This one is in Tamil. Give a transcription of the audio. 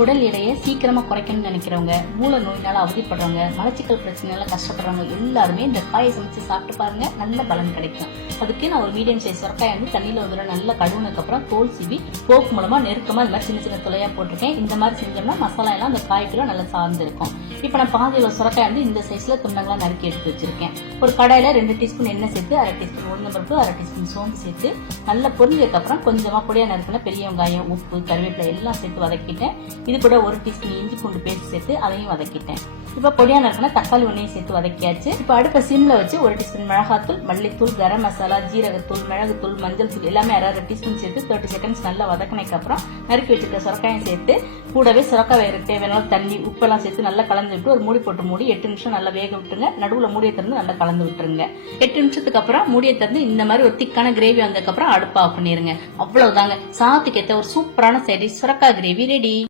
உடல் எடையை சீக்கிரமாக குறைக்கணும்னு நினைக்கிறவங்க மூல நோயினால் அவதிப்படுறவங்க மலச்சிக்கல் பிரச்சனையால கஷ்டப்படுறவங்க எல்லாருமே இந்த காயை சமைச்சு சாப்பிட்டு பாருங்க நல்ல பலன் கிடைக்கும். அதுக்கு நான் ஒரு மீடியம் சைஸ் சொரக்காய் வந்து தண்ணியில் ஒரு தடவை நல்லா கழுவுனதுக்கப்புறம் தோல் சீவி போக்கு மூலமாக நெருக்கமாக இந்த மாதிரி சின்ன சின்ன துளையா போட்டிருக்கேன். இந்த மாதிரி செஞ்சோம்னா மசாலா எல்லாம் அந்த காய்க்குள்ள நல்லா சார்ந்துருக்கும். இப்போ நான் பாதியில் சுரக்காய் வந்து இந்த சைஸில் துண்டங்களாக நறுக்கி எடுத்து வச்சிருக்கேன். ஒரு கடையில் ரெண்டு டீஸ்பூன் எண்ணெய் சேர்த்து அரை டீஸ்பூன் உளுந்தம்பருப்பு அரை டீஸ்பூன் சோம்பு சேர்த்து நல்லா பொரிஞ்சதுக்கு கொஞ்சமாக பொடியாக நறுக்கின பெரிய வெங்காயம் உப்பு கருவேப்பிலை எல்லாம் சேர்த்து வதக்கிட்டேன். இது கூட ஒரு டீஸ்பூன் இஞ்சி பூண்டு பேஸ்ட் சேர்த்து அதையும் வதக்கிட்டேன். இப்போ பொடியாக நறுக்கின தக்காளி ஒன்றையும் சேர்த்து வதக்கியாச்சு. இப்போ அடுப்பை சிம்மில் வச்சு ஒரு டீஸ்பூன் மிளகாத்தூள் மல்லித்தூள் கரம் மசாலா ஜீரகத்தூள் மிளகுத்தூள் மஞ்சள் தூள் எல்லாமே அரை அரை டீஸ்பூன் சேர்த்து தேர்ட்டி செகண்ட்ஸ் நல்லா வதக்கினதுக்கு அப்புறம் நறுக்கி வச்சிருக்க சுரக்காயும் சேர்த்து கூடவே சுரக்காய் வயிறு தேவையான தண்ணி உப்பெல்லாம் சேர்த்து நல்லா கலந்து விட்டு ஒரு மூடி போட்டு மூடி எட்டு நிமிஷம் நல்லா வேக விட்டுருங்க. நடுவில் மூடியை திறந்து நல்லா கலந்து விட்டுருங்க. எட்டு நிமிஷத்துக்கு அப்புறம் மூடியை திறந்து இந்த மாதிரி ஒரு திக்கான கிரேவி வந்ததுக்கு அப்புறம் அடுப்பு ஆஃப் பண்ணிருங்க. அவ்வளவுதாங்க. சாத்துக்கு ஏற்ற ஒரு சூப்பரான சைடி சுரக்காய் கிரேவி ரெடி